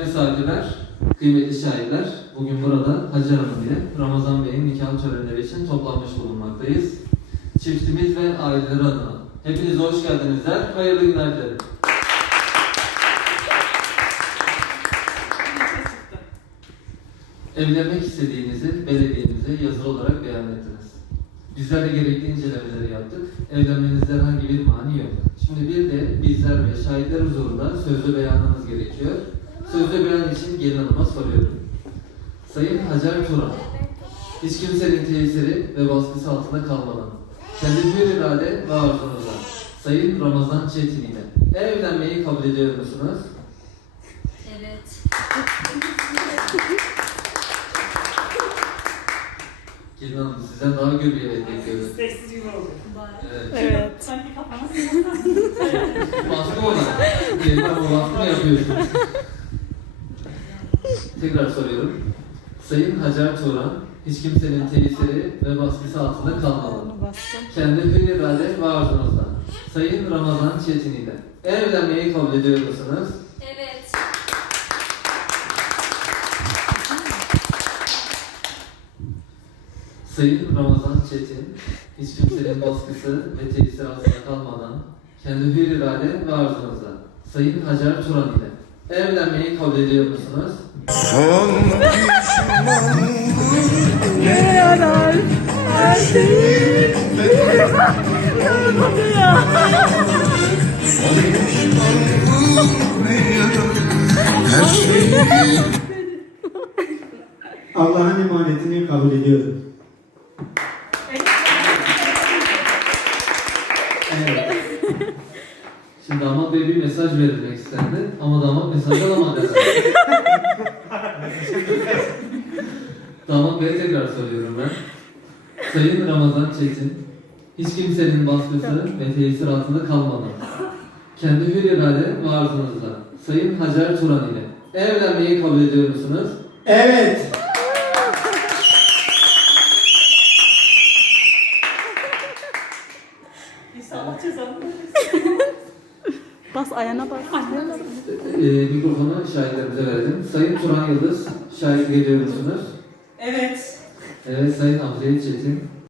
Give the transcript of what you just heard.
Misafirler, kıymetli şahitler, bugün burada Hacer Hanım ile Ramazan Bey'in nikah törenleri için toplanmış bulunmaktayız. Çiftimiz ve aileleri adına hepiniz hoş geldinizler, hayırlı günler dilerim. Evlenmek istediğinizi belediyemize yazılı olarak beyan ettiniz. Bizler de gerekli incelemeleri yaptık. Evlenmenizde herhangi bir mani yok. Şimdi bir de bizler ve şahitler huzurunda sözlü beyanımız gerekiyor. Sözlü beyan için gelin hanıma soruyorum. Sayın Hacer Turan, hiç kimsenin tesiri ve baskısı altında kalmadan, kendi hür irade ve arzunuzla, Sayın Ramazan Çetin ile evlenmeyi kabul ediyor musunuz? Evet. Gelin hanım sizden daha gür bir evet bekliyoruz. Sessiz gibi oldu. Evet. Evet. Sanki kafana Baskı ona. Gelin hanım baskı mı yapıyorsun? Tekrar soruyorum. Sayın Hacer Turan, hiç kimsenin tesiri ve baskısı altında bastım. kendi hür irade ve arzunuzla, Sayın Ramazan Çetin ile evlenmeyi kabul ediyor musunuz? Evet. Sayın Ramazan Çetin, hiç kimsenin baskısı ve tesiri altında kalmadan, kendi hür irade ve arzunuzla, Sayın Hacer Turan ile evlenmeyi kabul ediyor musunuz? Son pişmanlık Ne yarar? Her şeyi. Son pişmanlık ne yarar Her şeyi Allah'ın emanetini kabul ediyorum. Evet. Şimdi damat bey bir mesaj verilmek istendi ama damat mesaj alamadı. damat beye tekrar soruyorum ben. Sayın Ramazan Çetin, hiç kimsenin baskısı ve tesir altında kalmadan, kendi hür irade ve arzunuzla, Sayın Hacer Turan ile evlenmeyi kabul ediyor musunuz? Evet. İnşallah cezanı Bas ayağına bas. Ee, mikrofonu şahitlerimize verelim. Sayın Turan Yıldız, şahit ediyor musunuz? Evet. Evet Sayın Hamziye Çetin,